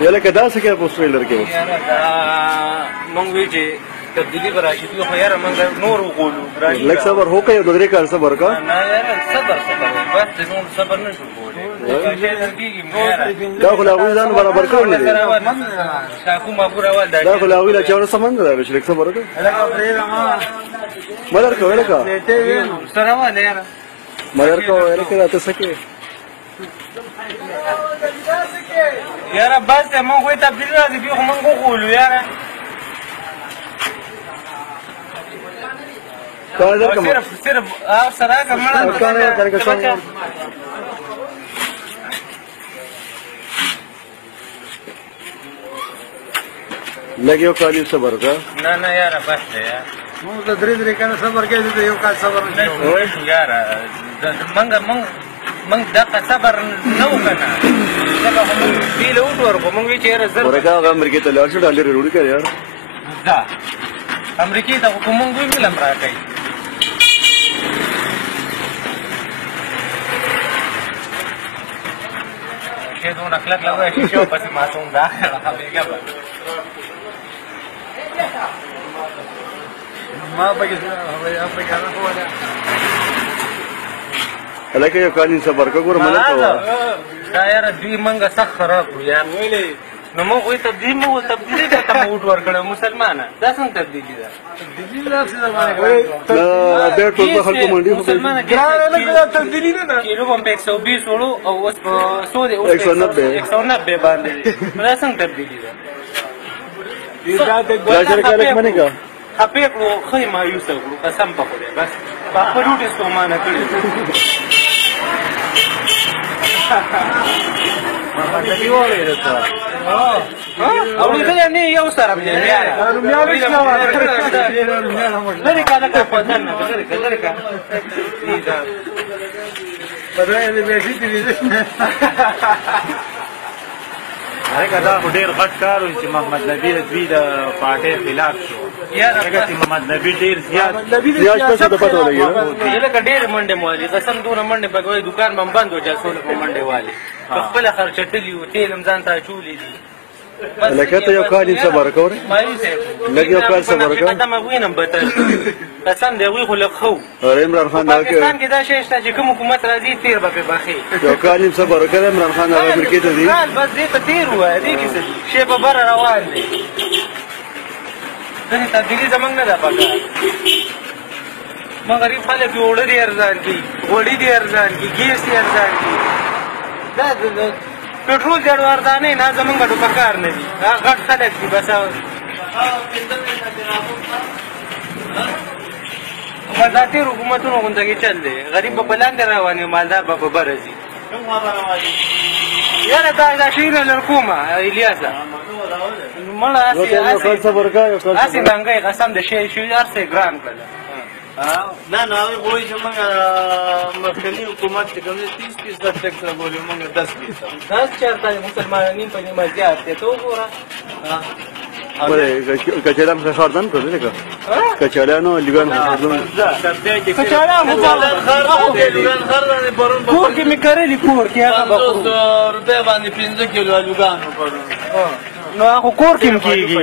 یاله که داسې کې په ټریلر کې یاره دا مونږ وی چې تبدیلی به راشي خو یاره مونږ نور وغولو لږ صبر وکړه یو 2 کال صبر وکړه نه یاره صبر بس نور صبر نه شو کولی دا خو له هغوی ځان برابر کړی نه دی شاکو مابور اول دا خو له هغوی له چا سمند نه راغی چې لږ صبر وکړه مدر کوه هلکه سره واله یاره مدر کوه هلکه راته څه کوې یاره بس دی مونږ خو تبدیل راځي بیا خو مونږ وغولو یاره صرف سره که مړه لږ یو کال یې صبر وکړه نه یاره بس دی یاره مونږ ته 3 کنه صبر کوي ته یو کال صبر نه کوو یاره مونږ دغه صبر نه وکړه دغه خو مونږ بیله وټورکو مونږ وی چې یاره زر ورکه هغه امریکې ته لاړ شو ډالر یې وړي کړه یار دا امریکې ته خو مونږ وی فلم راکوي شی دونه کلک لګوي چې شو پسې معصوم دا هغه به ما پکې نه کوله هلکه یو کال یې صبر وکړه ګوره منه کوه دا یاره دوی مونږ سخت خراب کړو یار نو مونږ وایي تبدیلي ده ته مو ووټ ورکړی مسلمانه دا څنګه تبدیلي ده بیا ټول به خلکو منډي تبدیلي نه ده کیلو به په 120 وړو او اوس په 100 دی 190 باندې دا څنګه تبدیلي ده راجر کالک منې کا خپې کړو خې مایوسه کړو قسم په خدای بس په خپل روټ استعمال کړی محمد نبی وایي راته او دې نه یو سره مې یاره لري کاله کا په ځان نه لري کا بدای دې بشي دې هغه دا ډېر غټ کار و چې محمد نبی د دوی د پارټۍ خلاف شو هغه چې محمد نبی ډېر زیات پیسې ته پته ولګي لکه ډېر منډې مو والي قسم دونه منډې بګوي دکان به بند و جاسونه په منډې والي خپل خرچټلی و تیل هم ځان ته چولې دي لکه ته یو کال یې صبر وکړه لږ یو کال صبر وکړه دا مې وینم به قسم دی وی خو لږ خو عمران خان دا پاکستان کې دا شی شته چې کوم حکومت راځي تیر به پې بخي یو کال یې صبر وکړه عمران خان هغه امریکې ته ځي بس دې ته تیر ووایه دې کې څه دي شی په بره روان دی دغې تبدیلي زموږ نه ده پکار ما غریب خلک یې اوړه دې ارزان کړي غوړي دې ارزان کړي ګیس دې ارزان کړي دا پټرول ډېر ارزانه نه زموږ ګټو پکار نه دي غټ خلک دي بس دا تېر حکومتونو غونډه کې چل دی غریب به په لاندې روان وي مالدار به په بره ځي یاره دا شعرونه لرکومه الیاسه مړه هسې مهنګۍ قسم د شی هر څه یې ګران کړله نه هغوی خو وایي چې موږ مخکني حکومت چې کوم دی 30% ټیکس لګولي موږ 10% چېرته مسلمانان په نیمه زیات دی ته وګوره کچالان خو خاردان کړل لکه کچالانو لګان کور کې مې کرلي کور کې هغه به روپۍ باندې 15 کیلو الوګان وکړو نو هغه کور کې هم کېږي